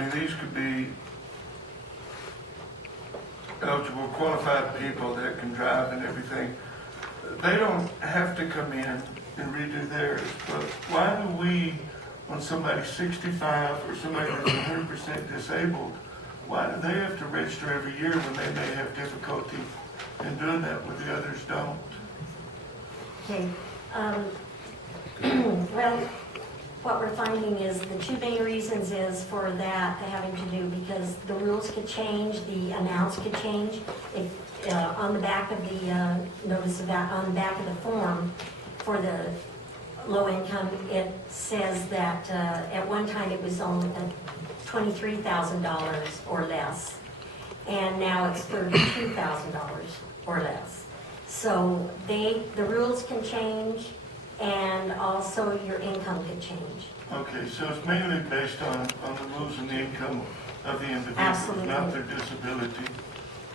mean, these could be eligible, qualified people that can drive and everything. They don't have to come in and redo theirs, but why do we, when somebody's 65 or somebody that's 100% disabled, why do they have to register every year when they may have difficulty in doing that, but the others don't? Okay. Well, what we're finding is the two main reasons is for that having to do because the rules could change, the amounts could change. If on the back of the notice of that, on the back of the form for the low income, it says that at one time it was only $23,000 or less, and now it's $32,000 or less. So the rules can change, and also your income could change. Okay, so it's mainly based on the rules and the income of the individual, Absolutely. not their disability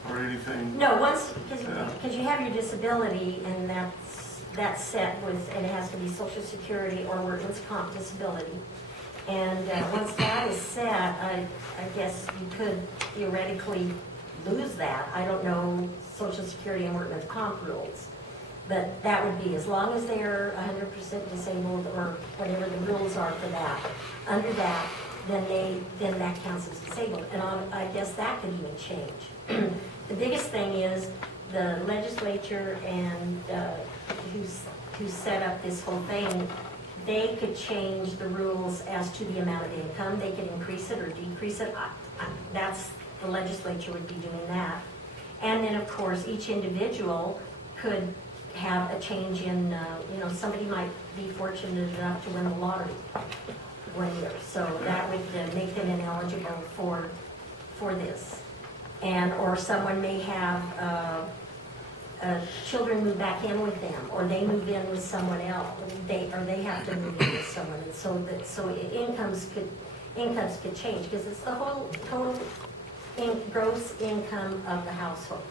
or anything. No, once, because you have your disability, and that's set with, and it has to be Social Security or workman's comp disability. And once that is set, I guess you could theoretically lose that. I don't know Social Security and workman's comp rules. But that would be, as long as they're 100% disabled or whatever the rules are for that, under that, then that counts as disabled. And I guess that could even change. The biggest thing is the legislature and who set up this whole thing, they could change the rules as to the amount of income. They could increase it or decrease it. That's, the legislature would be doing that. And then, of course, each individual could have a change in, somebody might be fortunate enough to win the lottery one year. So that would make them ineligible for this. And, or someone may have children move back in with them, or they move in with someone else, they have to move in with someone. And so incomes could change, because it's the whole total gross income of the household.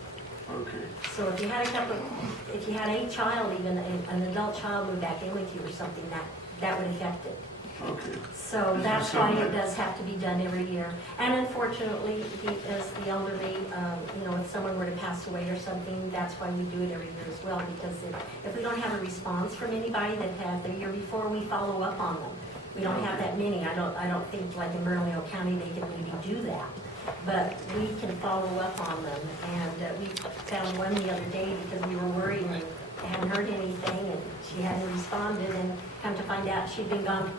Okay. So if you had if you had a child, even an adult child move back in with you or something, that would affect it. Okay. So that's why it does have to be done every year. And unfortunately, as the elderly, if someone were to pass away or something, that's why we do it every year as well. Because if we don't have a response from anybody that had the year before, we follow up on them. We don't have that many. I don't think like in Bernalillo County they can maybe do that. But we can follow up on them, and we found one the other day because we were worried and hadn't heard anything, and she hadn't responded, and come to find out she'd been gone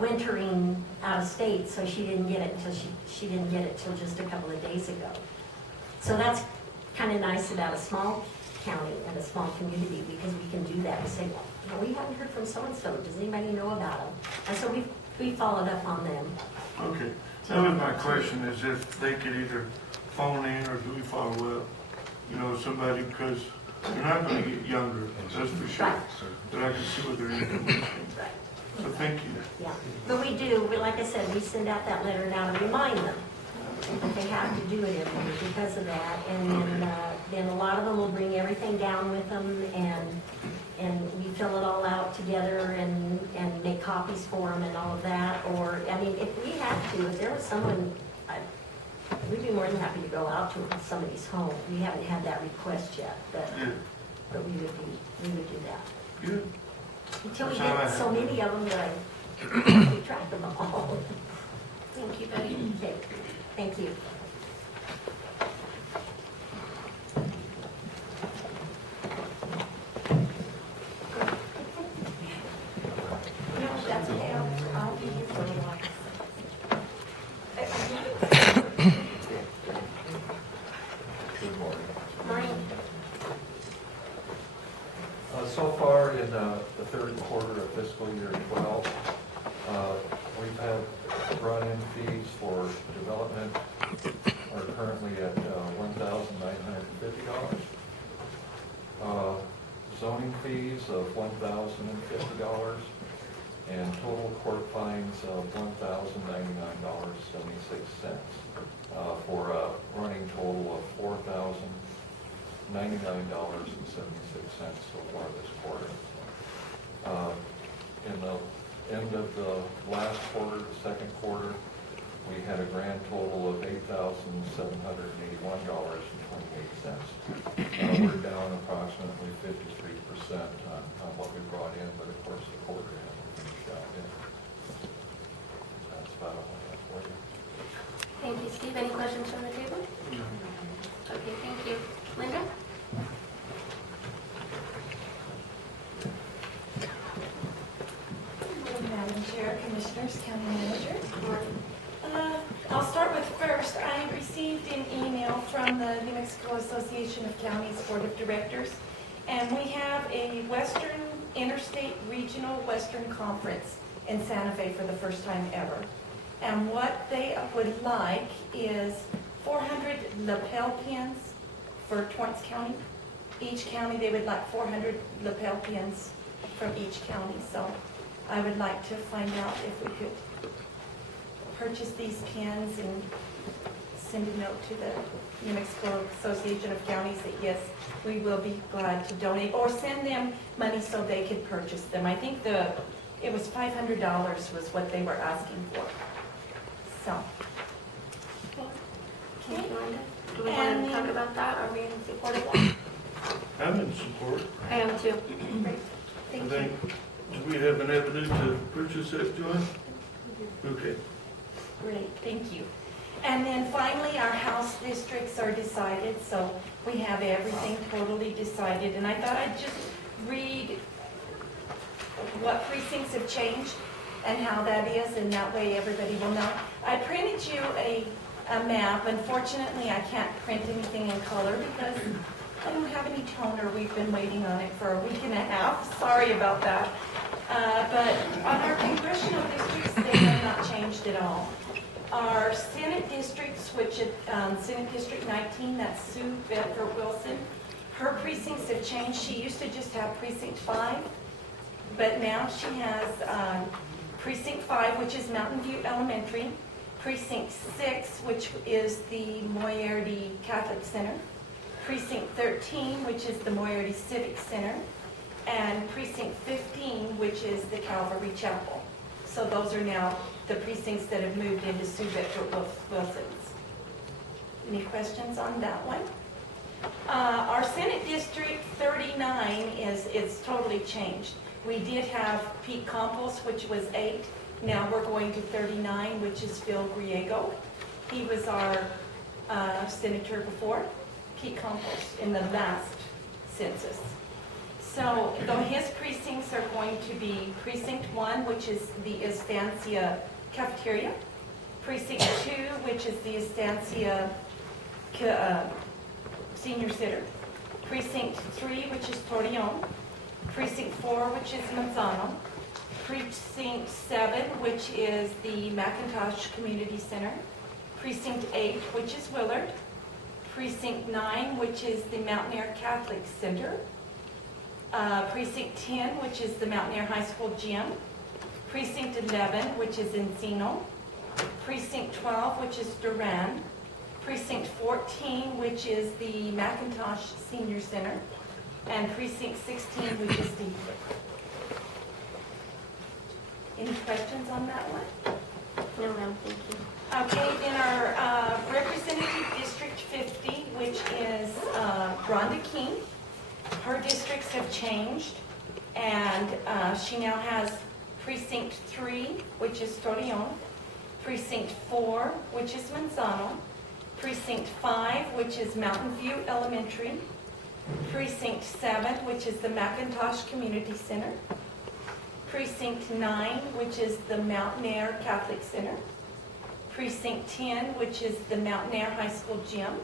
wintering out of state, so she didn't get it until she didn't get it till just a couple of days ago. So that's kind of nice about a small county and a small community, because we can do that and say, well, we haven't heard from so-and-so, does anybody know about them? And so we followed up on them. Okay. That was my question, is if they could either phone in or do we follow up? Somebody, because they're not going to get younger, that's for sure. Right. But I can see what their income is. Right. So thank you. Yeah, but we do, like I said, we send out that letter now to remind them that they have to do it every year because of that. And then a lot of them will bring everything down with them, and we fill it all out together and make copies for them and all of that. Or, I mean, if we had to, if there was someone, we'd be more than happy to go out to somebody's home. We haven't had that request yet, but we would do that. Good. Until we get so many of them that I can't keep track of them all. Thank you, Betty. Okay, thank you. No, that's okay. I'll be here for you. Morning. So far in the third quarter of fiscal year 12, we've had run-in fees for development are currently at $1,950. Zoning fees of $1,050, and total court fines of $1,099.76, for a running total of $4,099.76 so far this quarter. In the end of the last quarter, the second quarter, we had a grand total of $8,781.28. We're down approximately 53% on what we brought in, but of course the quarter hasn't finished out yet. That's about all I have for you. Thank you, Steve. Any questions from the table? Okay, thank you. Linda? Madam Chair, Commissioners, County Manager. I'll start with first. I received an email from the New Mexico Association of Counties Board of Directors, and we have a Western Interstate Regional Western Conference in Santa Fe for the first time ever. And what they would like is 400 lapel pins for Torrance County. Each county, they would like 400 lapel pins from each county. So I would like to find out if we could purchase these pins and send a note to the New Mexico Association of Counties that yes, we will be glad to donate, or send them money so they could purchase them. I think it was $500 was what they were asking for. So, Thank you, Linda. Do we And want to then- talk about that? Are we in support of that? I'm in support. I am too. great. I Thank you. think, do we have an avenue to purchase that, Joy? Okay. Great, thank you. And then finally, our house districts are decided, so we have everything totally decided. And I thought I'd just read what precincts have changed and how that is, and that way everybody will know. I printed you a map. Unfortunately, I can't print anything in color because I don't have any toner. We've been waiting on it for a week and a half. Sorry about that. But on our congressional districts, they have not changed at all. Our Senate districts, which is Senate District 19, that's Sue Bedford Wilson, her precincts have changed. She used to just have Precinct 5, but now she has Precinct 5, which is Mountain View Elementary, Precinct 6, which is the Moriarty Catholic Center, Precinct 13, which is the Moriarty Civic Center, and Precinct 15, which is the Calvary Chapel. So those are now the precincts that have moved into Sue Bedford Wilson's. Any questions on that one? Our Senate District 39 it's totally changed. We did have Pete Campos, which was 8. Now we're going to 39, which is Phil Griego. He was our senator before, Pete Campos, in the last census. So though his precincts are going to be Precinct 1, which is the Estancia Cafeteria, Precinct 2, which is the Estancia Senior Center, Precinct 3, which is Torreance, Precinct 4, which is Manzano, Precinct 7, which is the McIntosh Community Center, Precinct 8, which is Willard, Precinct 9, which is the Mountain Air Catholic Center, Precinct 10, which is the Mountain Air High School Gym, Precinct 11, which is Encino, Precinct 12, which is Duran, Precinct 14, which is the McIntosh Senior Center, and Precinct 16, which is Deepwood. Any questions on that one? No, ma'am, thank you. Okay, then our Representative District 50, which is Rhonda King. Her districts have changed, and she now has Precinct 3, which is Torreon, Precinct 4, which is Manzano, Precinct 5, which is Mountain View Elementary, Precinct 7, which is the McIntosh Community Center, Precinct 9, which is the Mountain Air Catholic Center, Precinct 10, which is the Mountain Air High School Gym,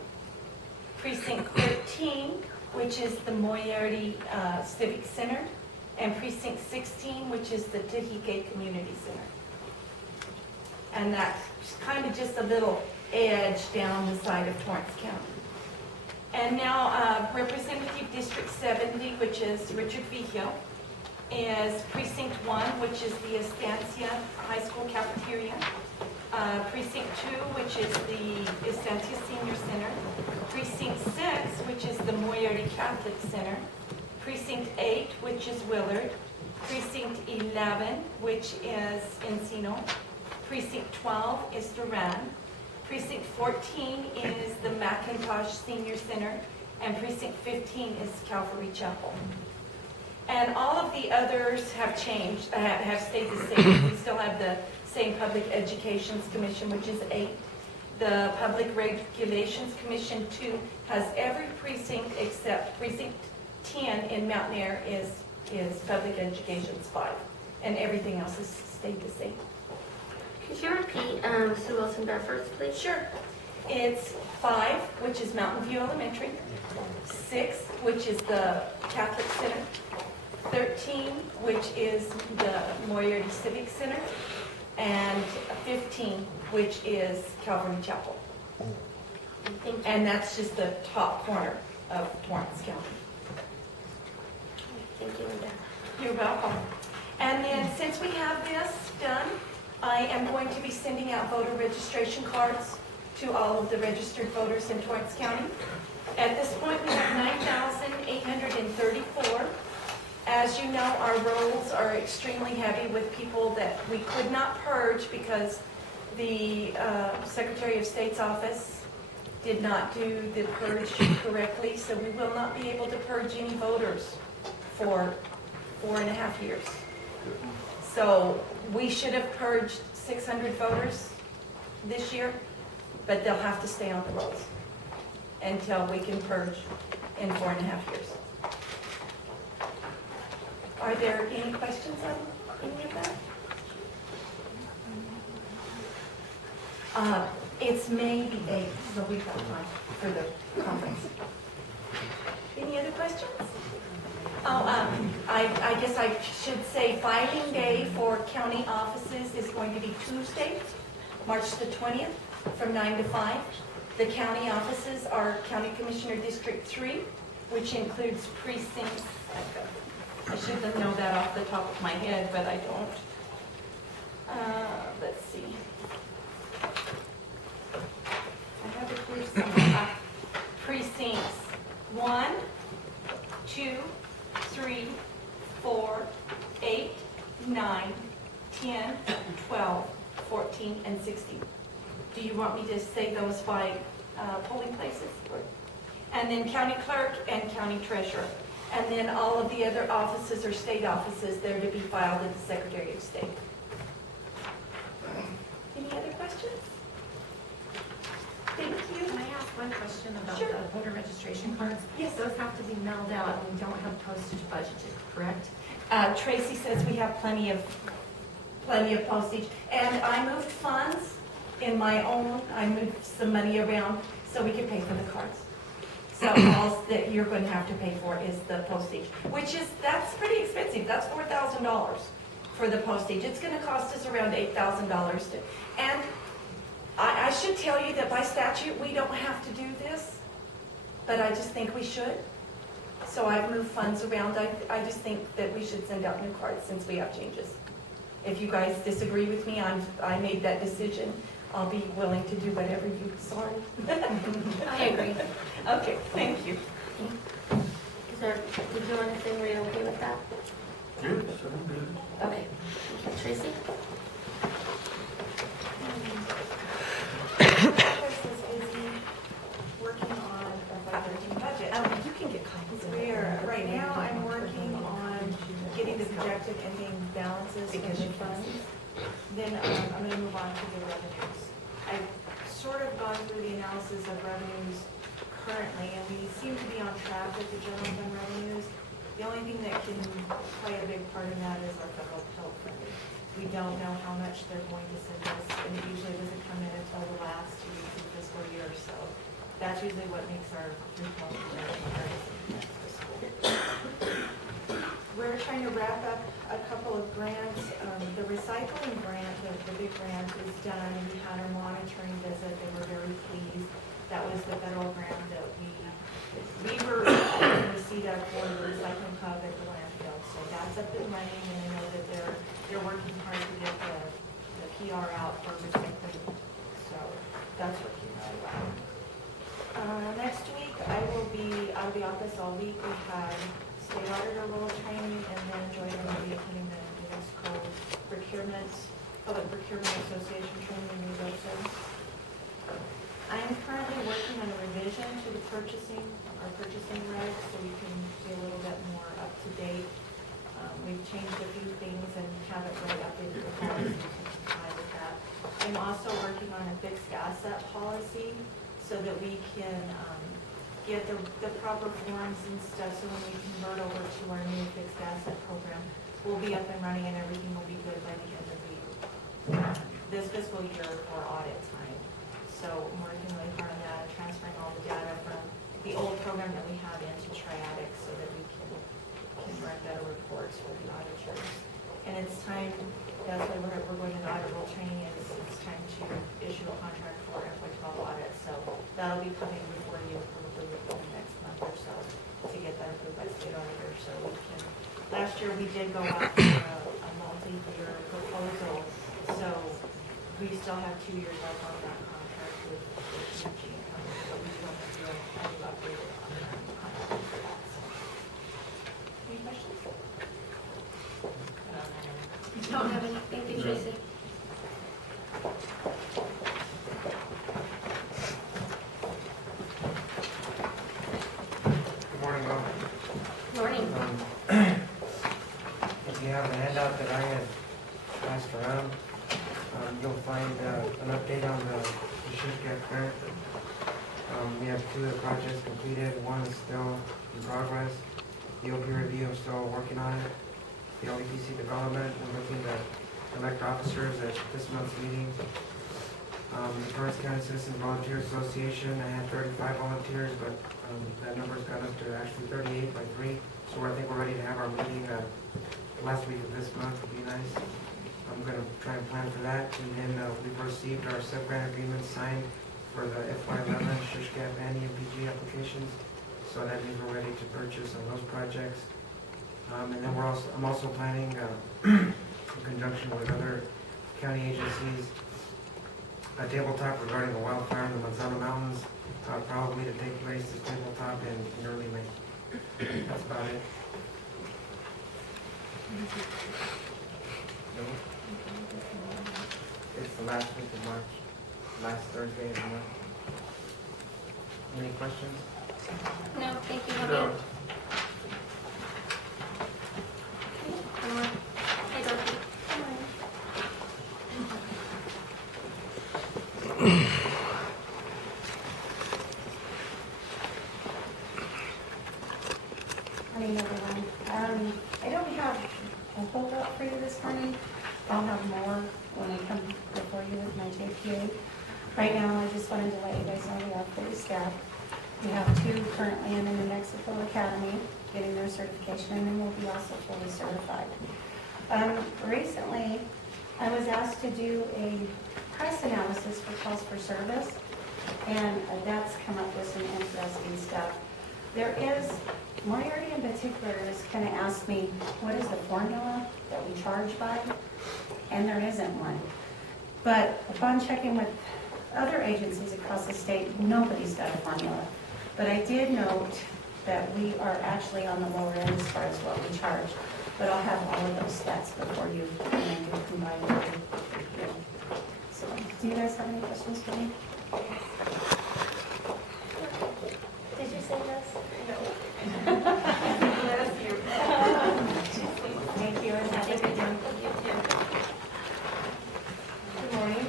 Precinct 13, which is the Moriarty Civic Center, and Precinct 16, which is the Tehike Community Center. And that's kind of just a little edge down the side of Torrance County. And now Representative District 70, which is Richard Vigil, is Precinct 1, which is the Estancia High School Cafeteria, Precinct 2, which is the Estancia Senior Center, Precinct 6, which is the Moriarty Catholic Center, Precinct 8, which is Willard, Precinct 11, which is Encino, Precinct 12 is Duran, Precinct 14 is the McIntosh Senior Center, and Precinct 15 is Calvary Chapel. And all of the others have changed, have stayed the same. We still have the same Public Educations Commission, which is 8. The Public Regulations Commission 2 has every precinct except Precinct 10 in Mountain Air is Public Education's 5. And everything else has stayed the same. Could you repeat Sue Wilson Bedford's, please? Sure. It's 5, which is Mountain View Elementary. 6, which is the Catholic Center. 13, which is the Moriarty Civic Center. And 15, which is Calvary Chapel. Thank you. And that's just the top corner of Torrance County. Thank you, Linda. You're welcome. And then since we have this done, I am going to be sending out voter registration cards to all of the registered voters in Torrance County. At this point, we have 9,834. As you know, our rolls are extremely heavy with people that we could not purge because the Secretary of State's office did not do the purge correctly, so we will not be able to purge any voters for 4.5 years. So we should have purged 600 voters this year, but they'll have to stay on the rolls until we can purge in 4.5 years. Are there any questions on any of that? It's May the 8th, so we've got time for the conference. Any other questions? I guess I should say filing day for county offices is going to be Tuesday, March the 20th, from 9 to 5. The county offices are County Commissioner District 3, which includes precincts. I should have known that off the top of my head, but I don't. Let's see. I have it here somewhere. Precincts 1, 2, 3, 4, 8, 9, 10, 12, 14, and 16. Do you want me to say those by polling places? And then county clerk and county treasurer. And then all of the other offices or state offices, they're to be filed at the Secretary of State. Any other questions? Thank you. Can I ask one question about Sure. the voter registration cards? Yes. Those have to be mailed out, and we don't have postage budgeted, correct? Tracy says we have plenty of postage. And I moved funds in my own, I moved some money around so we could pay for the cards. So all that you're going to have to pay for is the postage, that's pretty expensive. That's $4,000 for the postage. It's going to cost us around $8,000 to, and I should tell you that by statute, we don't have to do this, but I just think we should. So I've moved funds around. I just think that we should send out new cards since we have changes. If you guys disagree with me, I made that decision. I'll be willing to do whatever you, sorry. I agree. Okay, thank you. Did you want to say were you okay with that? Yes, I'm good. Okay. Thank you. Tracy? Chris is busy working on the FY13 budget. You can get copies of We are, right now, I'm working on getting the projected ending balances for the funds. Then I'm going to move on to the revenues. I've sort of gone through the analysis of revenues currently, and we seem to be on track with the general fund revenues. The only thing that can play a big part in that is our federal health funding. We don't know how much they're going to send us, and it usually doesn't come in until the last 2 weeks of the fiscal year, so that's usually what makes our report next fiscal. We're trying to wrap up a couple of grants. The recycling grant, the big grant is done. We had our monitoring visit. They were very pleased. That was the federal grant that we were in receipt of for the recycling hub at the landfill. So that's up and running, and I know that they're working hard to get the PR out for recycling. So that's working really well. Next week, I will be out of the office all week. We had state auditor role training, and then Joy will be attending the New Mexico Public Procurement Association training in New Mexico. our purchasing regs, so we can be a little bit more up to date. We've changed a few things and haven't really updated the policy to comply with that. I'm also working on a fixed asset policy so that we can get the proper forms and stuff, so when we convert over to our new fixed asset program, we'll be up and running and everything will be good by the end of this fiscal year for audit time. So I'm working really hard on that, transferring all the data from the old program that we have into Triadic so that we can write better reports for the auditors. And it's time, that's why we're going to the audit role training, is it's time to issue a contract for FY12 audit. So that'll be coming before you probably within the next month or so to get that approved by state auditor. So we can, last year we did go out for a multi-year proposal. So we still have 2 years left on that contract with UG, but we don't have to do any updated contract for that. So. Any questions? Don't have any. Thank you, Tracy. Good morning, all. Morning. If you have a handout that I had passed around, you'll find an update on the shift gap grant. We have 2 of the projects completed, 1 is still in progress. The OP review, I'm still working on it. The LEPC development, we're looking to elect officers at this month's meeting. The Torrance County Citizens Volunteer Association, I had 35 volunteers, but that number's gone up to actually 38 by 3. So I think we're ready to have our meeting last week of this month, would be nice. I'm going to try and plan for that. And then we've received our sub-grant agreement signed for the FY11 Shish Gap and EMPG applications. So that means we're ready to purchase on those projects. And then I'm also planning, in conjunction with other county agencies, a tabletop regarding the wildfire in the Manzano Mountains, probably to take place, this tabletop in early May. That's about it. It's the last week of March, last Thursday of the month. Any questions? No, thank you. Have No. Hi, Dorothy. Morning, everyone. I don't have a whole lot for you this morning. I'll have more when I come before you with my JPA. Right now, I just wanted to let you guys know we have 30 staff. We have 2 currently in the New Mexico Academy getting their certification, and then we'll be also fully certified. Recently, I was asked to do a price analysis for calls for service, and that's come up with some interesting stuff. There is, Moriarty in particular has kind of asked me, what is the formula that we charge by? And there isn't one. But upon checking with other agencies across the state, nobody's got a formula. But I did note that we are actually on the lower end as far as what we charge. But I'll have all of those stats before you combine them. So, do you guys have any questions for me? Did you say yes? Thank you, and have a good one. Good morning.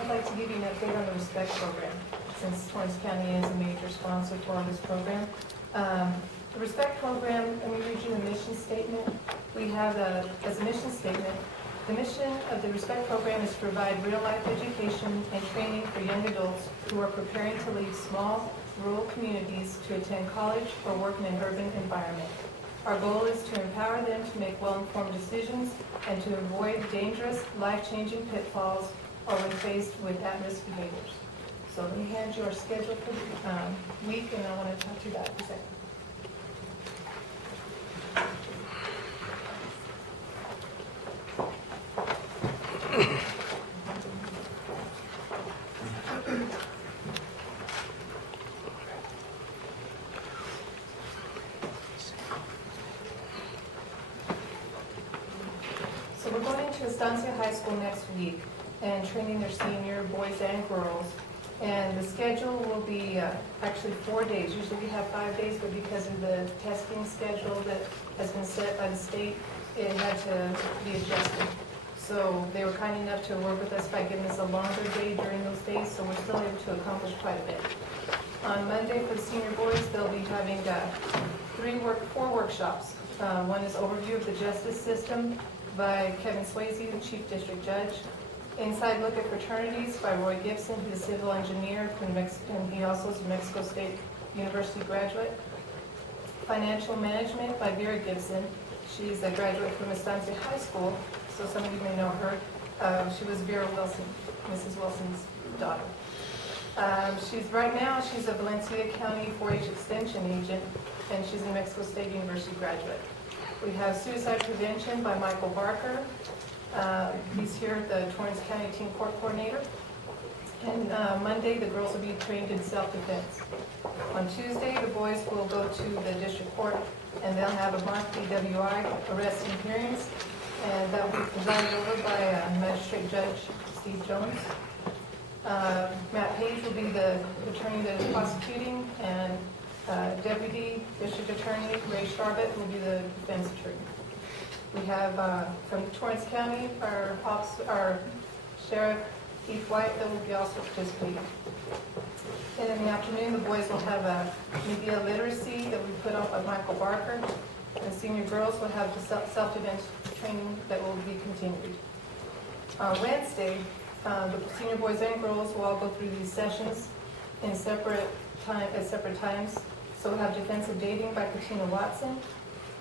I'd like to give you an update on the RESPECT program, since Torrance County is a major sponsor for this program. The RESPECT program, let me read you the mission statement. We have as a mission statement, the mission of the RESPECT program is to provide real-life education and training for young adults who are preparing to leave small, rural communities to attend college or work in an urban environment. Our goal is to empower them to make well-informed decisions and to avoid dangerous, life-changing pitfalls or when faced with at-risk behaviors. So let me hand you our schedule for the week, and I want to talk to you about it in a second. So we're going to Estancia High School next week and training their senior boys and girls And the schedule will be actually 4 days. Usually we have 5 days, but because of the testing schedule that has been set by the state, it had to be adjusted. So they were kind enough to work with us by giving us a longer day during those days, so we're still able to accomplish quite a bit. On Monday for the senior boys, they'll be having 4 workshops. One is overview of the justice system by Kevin Swayze, the chief district judge. Inside look at fraternities by Roy Gibson, who's a civil engineer, and he also is a New Mexico State University graduate. Financial management by Vera Gibson. She's a graduate from Estancia High School, so some of you may know her. She was Vera Wilson, Mrs. Wilson's daughter. Right now, she's a Valencia County 4-H extension agent, and she's a New Mexico State University graduate. We have suicide prevention by Michael Barker. He's here, the Torrance County Teen Court Coordinator. And Monday, the girls will be trained in self-defense. On Tuesday, the boys will go to the district court, and they'll have a mock DWI arrest and hearings, and that will be presided over by Magistrate Judge Steve Jones. Matt Page will be the attorney that is prosecuting, and Deputy District Attorney Ray Sharbett will be the defense attorney. We have from Torrance County, our Sheriff Keith White that will be also participating. And in the afternoon, the boys will have a media literacy that we put up by Michael Barker. The senior girls will have the self-defense training that will be continued. On Wednesday, the senior boys and girls will all go through these sessions in separate times. So we'll have defensive dating by Katina Watson,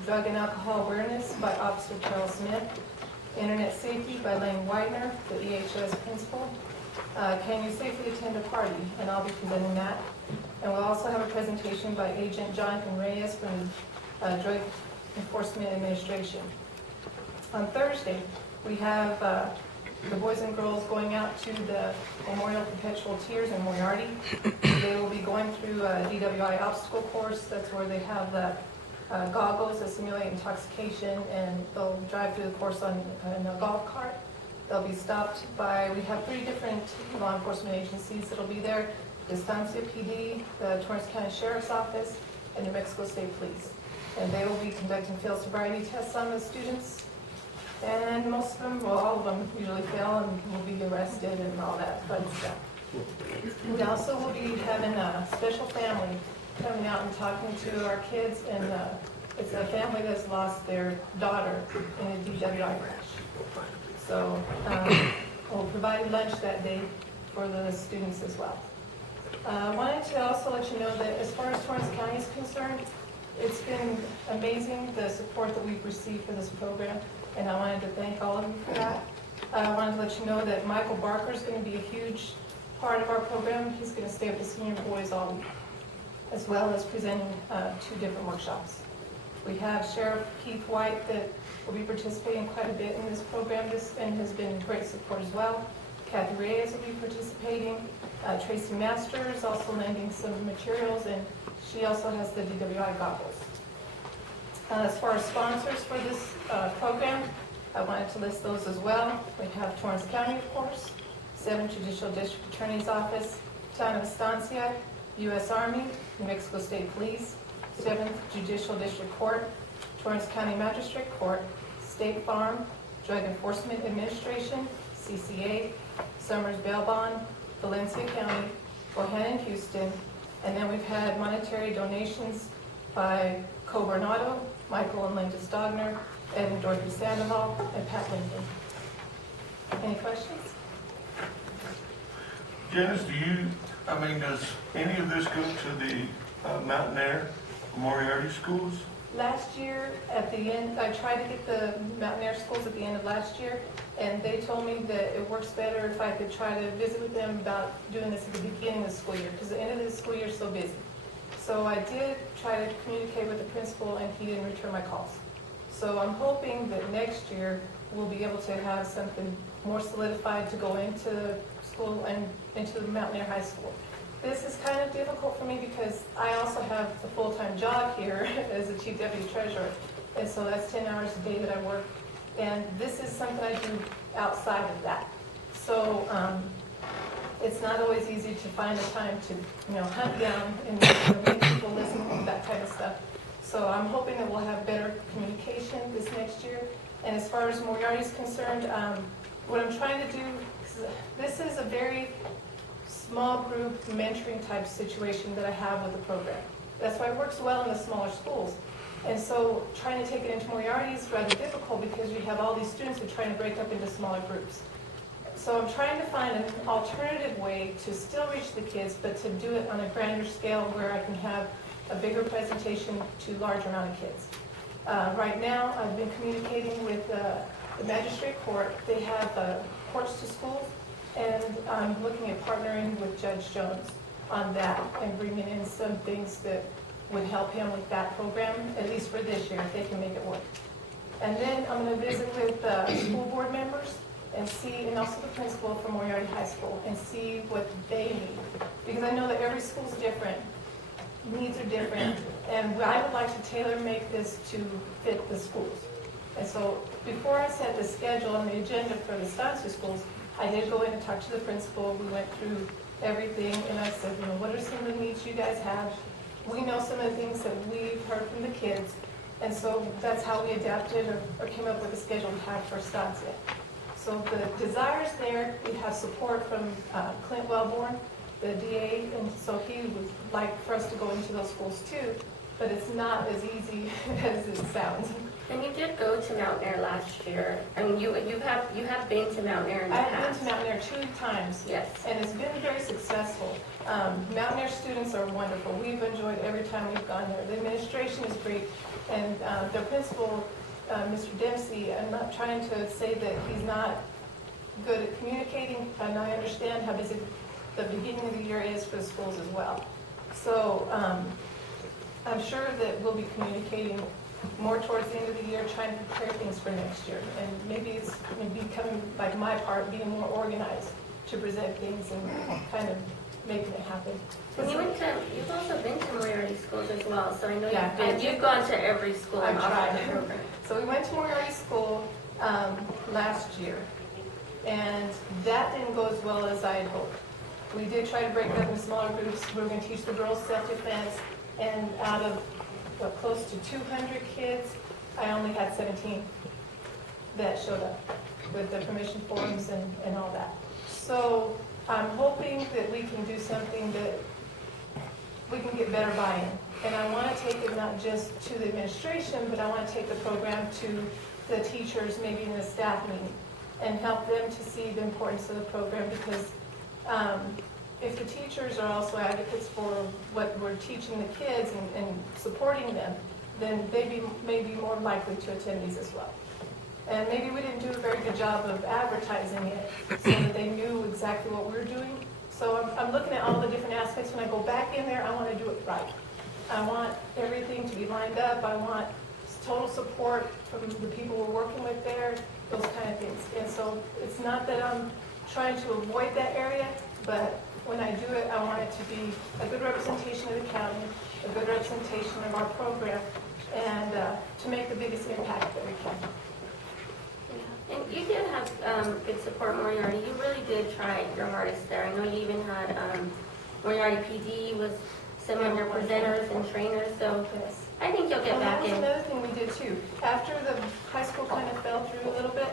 drug and alcohol awareness by Officer Charles Smith, internet safety by Lane Widener, the EHS principal. Can you safely attend a party? And I'll be presenting that. And we'll also have a presentation by Agent Jonathan Reyes from Drug Enforcement Administration. On Thursday, we have the boys and girls going out to the Memorial Perpetual Tears in Moriarty. They will be going through a DWI obstacle course. That's where they have the goggles that simulate intoxication, and they'll drive through the course on in a golf cart. They'll be stopped by, we have 3 different law enforcement agencies that'll be there: the Estancia PD, the Torrance County Sheriff's Office, and New Mexico State Police. And they will be conducting field sobriety tests on the students. And most of them, well, all of them usually fail and will be arrested and all that fun stuff. We also will be having a special family coming out and talking to our kids, and it's a family that's lost their daughter in a DWI crash. So we'll provide lunch that day for the students as well. I wanted to also let you know that as far as Torrance County is concerned, it's been amazing the support that we've received for this program, and I wanted to thank all of you for that. I wanted to let you know that Michael Barker is going to be a huge part of our program. He's going to stay with the senior boys all week, as well as presenting 2 different workshops. We have Sheriff Keith White that will be participating quite a bit in this program and has been great support as well. Kathy Reyes will be participating. Tracy Masters also lending some materials, and she also has the DWI goggles. As far as sponsors for this program, I wanted to list those as well. We have Torrance County, of course, 7th Judicial District Attorney's Office, Town of Estancia, U.S. Army, New Mexico State Police, 7th Judicial District Court, Torrance County Magistrate Court, State Farm, Drug Enforcement Administration, CCA, Summers Bail Bond, Valencia County, Bohannon, Houston, and then we've had monetary donations by Co Bernardo, Michael and Linda Stogner, Ed and Dorothy Sandoval, and Pat Lincoln. Any questions? Janice, does any of this go to the Mountain Air Moriarty schools? Last year, at the end, I tried to get the Mountain Air schools at the end of last year, and they told me that it works better if I could try to visit with them about doing this at the beginning of the school year, because the end of the school year is so busy. So I did try to communicate with the principal, and he didn't return my calls. So I'm hoping that next year we'll be able to have something more solidified to go into school and into the Mountain Air High School. This is kind of difficult for me because I also have a full-time job here as a chief deputy treasurer, and so that's 10 hours a day that I work, and this is something I do outside of that. So it's not always easy to find the time to, hunt down and make people listen and that kind of stuff. So I'm hoping that we'll have better communication this next year. And as far as Moriarty is concerned, what I'm trying to do, this is a very small group mentoring type situation that I have with the program. That's why it works well in the smaller schools. And so trying to take it into Moriarty is rather difficult because you have all these students who are trying to break up into smaller groups. So I'm trying to find an alternative way to still reach the kids, but to do it on a grander scale where I can have a bigger presentation to a larger amount of kids. Right now, I've been communicating with the magistrate court. They have courts to schools, and I'm looking at partnering with Judge Jones on that and bringing in some things that would help him with that program, at least for this year, if they can make it work. And then I'm going to visit with school board members and see, and also the principal from Moriarty High School, and see what they need. Because I know that every school's different, needs are different, and I would like to tailor-make this to fit the schools. And so before I set the schedule and the agenda for the Estancia schools, I did go in and talk to the principal. We went through everything, and I said, what are some of the needs you guys have? We know some of the things that we've heard from the kids, and so that's how we adapted or came up with a schedule we have for Estancia. So the desire's there. We have support from Clint Wellborn, the DA, and so he would like for us to go into those schools too, but it's not as easy as it sounds. And you did go to Mount Air last year. I mean, you have been to Mount Air in the I've past. been to Mount Air 2 times. Yes. And it's been very successful. Mount Air students are wonderful. We've enjoyed every time we've gone there. The administration is great, and their principal, Mr. Dempsey, I'm not trying to say that he's not good at communicating, and I understand how busy the beginning of the year is for the schools as well. So I'm sure that we'll be communicating more towards the end of the year, trying to prepare things for next year. And maybe it's going to become like my part, being more organized to present things and kind of making it happen. And you've also been to Moriarty schools as well, so I know Yeah, you've gone to every school I've and offered tried. the program. So we went to Moriarty School last year, and that didn't go as well as I had hoped. We did try to break it up in smaller groups. We were going to teach the girls self-defense, and out of close to 200 kids, I only had 17 that showed up with the permission forms and all that. So I'm hoping that we can do something that we can get better buy-in. And I want to take it not just to the administration, but I want to take the program to the teachers, maybe in a staff meeting, and help them to see the importance of the program, because if the teachers are also advocates for what we're teaching the kids and supporting them, then they may be more likely to attend these as well. And maybe we didn't do a very good job of advertising it so that they knew exactly what we were doing. So I'm looking at all the different aspects. When I go back in there, I want to do it right. I want everything to be lined up. I want total support from the people we're working with there, those kind of things. And so it's not that I'm trying to avoid that area, but when I do it, I want it to be a good representation of the county, a good representation of our program, and to make the biggest impact that we can. Yeah. And you did have good support, Moriarty. You really did try your hardest there. I know you even had Moriarty PD was some of your presenters and trainers, so Yes. I think you'll get Well, that back was in. another thing we did too. After the high school kind of fell through a little bit,